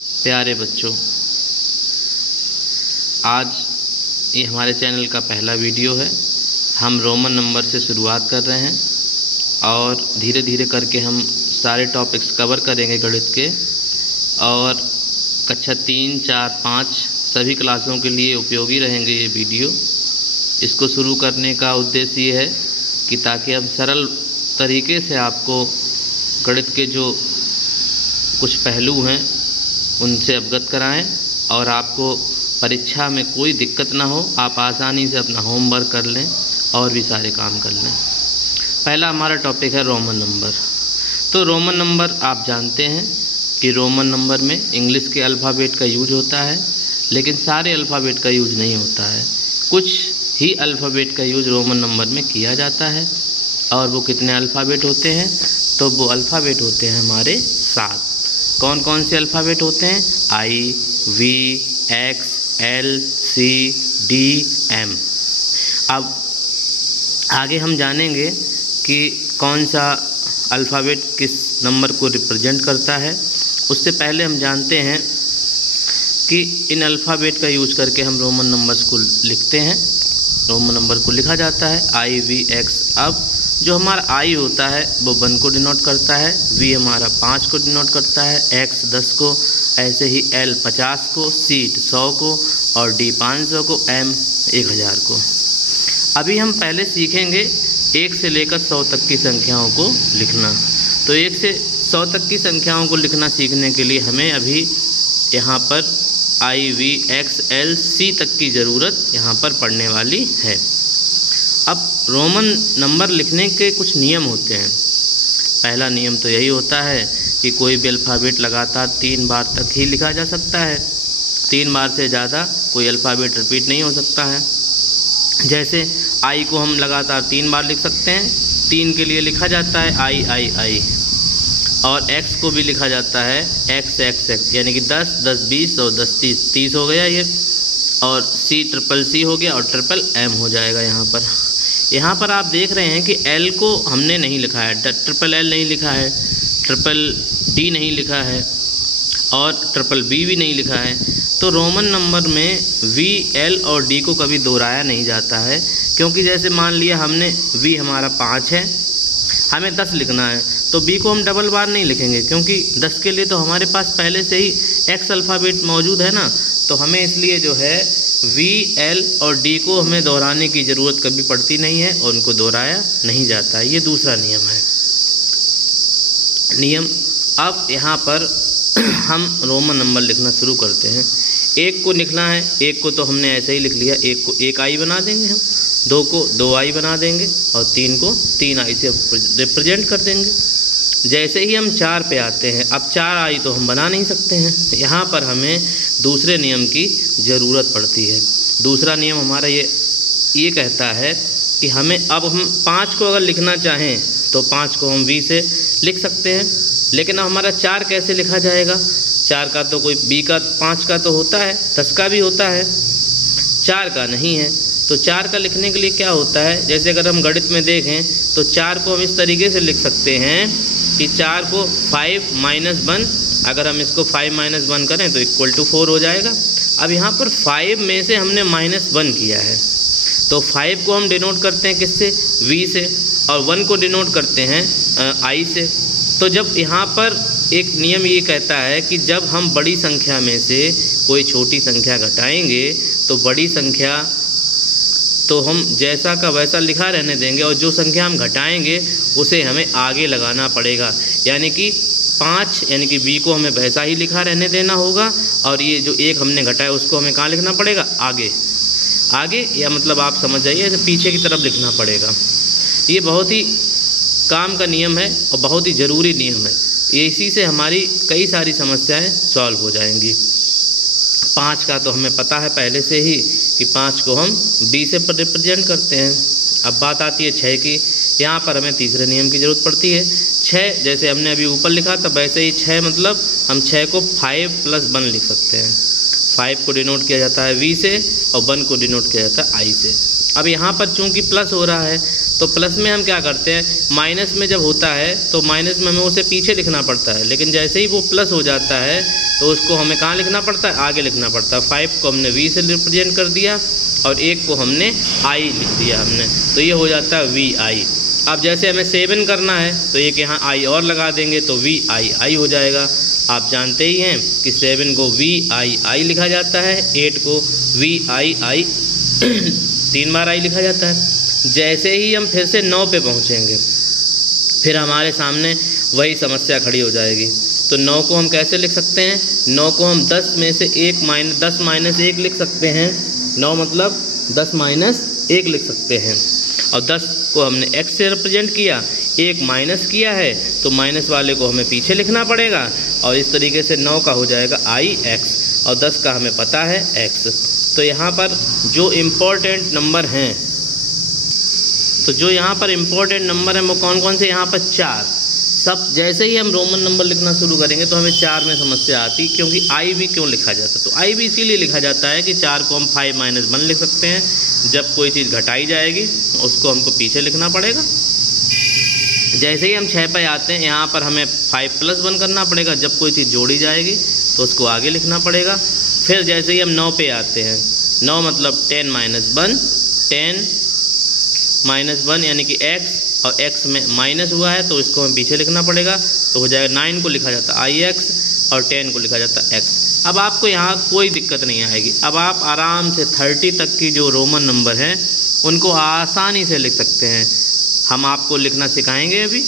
प्यारे बच्चों, आज ये हमारे चैनल का पहला वीडियो है। हम रोमन नंबर से शुरुआत कर रहे हैं और धीरे धीरे करके हम सारे टॉपिक्स कवर करेंगे गणित के, और कक्षा 3, 4, 5 सभी क्लासों के लिए उपयोगी रहेंगे ये वीडियो। इसको शुरू करने का उद्देश्य ये है कि ताकि हम सरल तरीके से आपको गणित के जो कुछ पहलू हैं उनसे अवगत कराएं और आपको परीक्षा में कोई दिक्कत ना हो, आप आसानी से अपना होमवर्क कर लें और भी सारे काम कर लें। पहला हमारा टॉपिक है रोमन नंबर। तो रोमन नंबर आप जानते हैं कि रोमन नंबर में इंग्लिश के अल्फ़ाबेट का यूज होता है, लेकिन सारे अल्फ़ाबेट का यूज नहीं होता है। कुछ ही अल्फ़ाबेट का यूज रोमन नंबर में किया जाता है। और वो कितने अल्फ़ाबेट होते हैं? तो वो अल्फ़ाबेट होते हैं हमारे 7। कौन कौन से अल्फ़ाबेट होते हैं? I, V, X, L, C, D, M। अब आगे हम जानेंगे कि कौन सा अल्फ़ाबेट किस नंबर को रिप्रेजेंट करता है। उससे पहले हम जानते हैं कि इन अल्फ़ाबेट का यूज करके हम रोमन नंबर्स को लिखते हैं। रोमन नंबर को लिखा जाता है I, V, X। अब जो हमारा I होता है वो 1 को डिनोट करता है, V हमारा 5 को डिनोट करता है, X 10 को, ऐसे ही L 50 को, C 100 को और D 500 को, M 1000 को। अभी हम पहले सीखेंगे 1 से लेकर 100 तक की संख्याओं को लिखना। तो 1 से 100 तक की संख्याओं को लिखना सीखने के लिए हमें अभी यहाँ पर I, V, X, L, C तक की ज़रूरत यहाँ पर पड़ने वाली है। अब रोमन नंबर लिखने के कुछ नियम होते हैं। पहला नियम तो यही होता है कि कोई भी अल्फ़ाबेट लगातार 3 बार तक ही लिखा जा सकता है। 3 बार से ज़्यादा कोई अल्फ़ाबेट रिपीट नहीं हो सकता है। जैसे I को हम लगातार 3 बार लिख सकते हैं। 3 के लिए लिखा जाता है I। और X को भी लिखा जाता है X, यानी कि 10, 10, 20 और 10, 30 हो गया ये। और C ट्रिपल C हो गया और ट्रिपल M हो जाएगा। यहाँ पर आप देख रहे हैं कि L को हमने नहीं लिखा है, ट्रिपल L नहीं लिखा है, ट्रिपल D नहीं लिखा है और ट्रिपल B भी नहीं लिखा है। तो रोमन नंबर में V, L और D को कभी दोहराया नहीं जाता है, क्योंकि जैसे मान लिया हमने V हमारा 5 है, हमें 10 लिखना है, तो B को हम डबल बार नहीं लिखेंगे, क्योंकि 10 के लिए तो हमारे पास पहले से ही X अल्फ़ाबेट मौजूद है ना। तो हमें इसलिए जो है V, L और D को हमें दोहराने की ज़रूरत कभी पड़ती नहीं है और उनको दोहराया नहीं जाता है। ये दूसरा नियम है। अब यहाँ पर हम रोमन नंबर लिखना शुरू करते हैं। 1 को लिखना है, 1 को तो हमने ऐसे ही लिख लिया, 1 को 1 I बना देंगे हम, 2 को 2 I बना देंगे और 3 को 3 I से रिप्रेजेंट कर देंगे। जैसे ही हम 4 पे आते हैं, अब 4 I तो हम बना नहीं सकते हैं, यहाँ पर हमें दूसरे नियम की ज़रूरत पड़ती है। दूसरा नियम हमारा ये कहता है कि हमें अब हम 5 को अगर लिखना चाहें तो 5 को हम V से लिख सकते हैं, लेकिन अब हमारा 4 कैसे लिखा जाएगा? 4 का तो कोई B का 5 का तो होता है, 10 का भी होता है, 4 का नहीं है। तो 4 का लिखने के लिए क्या होता है? जैसे अगर हम गणित में देखें तो 4 को हम इस तरीके से लिख सकते हैं कि 4 को 5 - 1, अगर हम इसको 5 - 1 करें तो इक्वल टू 4 हो जाएगा। अब यहाँ पर 5 में से हमने -1 किया है, तो 5 को हम डिनोट करते हैं किससे? V से, और 1 को डिनोट करते हैं I से। तो जब यहाँ पर एक नियम ये कहता है कि जब हम बड़ी संख्या में से कोई छोटी संख्या घटाएंगे तो बड़ी संख्या तो हम जैसा का वैसा लिखा रहने देंगे, और जो संख्या हम घटाएंगे उसे हमें आगे लगाना पड़ेगा। यानी कि 5 यानी कि B को हमें वैसा ही लिखा रहने देना होगा, और ये जो 1 हमने घटाया उसको हमें कहाँ लिखना पड़ेगा? आगे, या मतलब आप समझ जाइए पीछे की तरफ लिखना पड़ेगा। ये बहुत ही काम का नियम है और बहुत ही ज़रूरी नियम है। इसी से हमारी कई सारी समस्याएं सॉल्व हो जाएंगी। 5 का तो हमें पता है पहले से ही कि 5 को हम B से रिप्रेजेंट करते हैं। अब बात आती है 6 की। यहाँ पर हमें तीसरे नियम की ज़रूरत पड़ती है। 6 जैसे हमने अभी ऊपर लिखा था वैसे ही 6 मतलब हम 6 को 5 + 1 लिख सकते हैं। 5 को डिनोट किया जाता है V से और 1 को डिनोट किया जाता है I से। अब यहाँ पर चूँकि प्लस हो रहा है तो प्लस में हम क्या करते हैं, माइनस में जब होता है तो माइनस में हमें उसे पीछे लिखना पड़ता है, लेकिन जैसे ही वो प्लस हो जाता है तो उसको हमें कहाँ लिखना पड़ता है, आगे लिखना पड़ता है। 5 को हमने V से रिप्रेजेंट कर दिया और 1 को हमने I लिख दिया हमने, तो ये हो जाता है VI। अब जैसे हमें 7 करना है तो एक यहाँ I और लगा देंगे तो VII हो जाएगा। आप जानते ही हैं कि 7 को VII लिखा जाता है, 8 को VII 3 बार I लिखा जाता है। जैसे ही हम फिर से 9 पे पहुँचेंगे फिर हमारे सामने वही समस्या खड़ी हो जाएगी। तो 9 को हम कैसे लिख सकते हैं, 9 को हम 10 में से 10 माइनस 1 लिख सकते हैं। 9 मतलब 10 माइनस 1 लिख सकते हैं। और 10 को हमने x से रिप्रेजेंट किया, 1 माइनस किया है तो माइनस वाले को हमें पीछे लिखना पड़ेगा और इस तरीके से 9 का हो जाएगा IX और 10 का हमें पता है x। तो यहाँ पर जो इम्पोर्टेंट नंबर हैं, हैं वो कौन कौन से, यहाँ पर 4 सब। जैसे ही हम रोमन नंबर लिखना शुरू करेंगे तो हमें 4 में समस्या आती, क्योंकि I भी क्यों लिखा जाता है, तो I भी इसीलिए लिखा जाता है कि 4 को हम 5 - 1 लिख सकते हैं। जब कोई चीज़ घटाई जाएगी उसको हमको पीछे लिखना पड़ेगा। जैसे ही हम 6 पे आते हैं यहाँ पर हमें 5 + 1 करना पड़ेगा। जब कोई चीज़ जोड़ी जाएगी तो उसको आगे लिखना पड़ेगा। फिर जैसे ही हम 9 पे आते हैं, 9 मतलब 10 - 1, 10 - 1 यानी कि x, और x में माइनस हुआ है तो इसको हम पीछे लिखना पड़ेगा। तो हो जाएगा 9 को लिखा जाता है IX और 10 को लिखा जाता है x। अब आपको यहाँ कोई दिक्कत नहीं आएगी। अब आप आराम से 30 तक की जो रोमन नंबर हैं उनको आसानी से लिख सकते हैं। हम आपको लिखना सिखाएंगे अभी।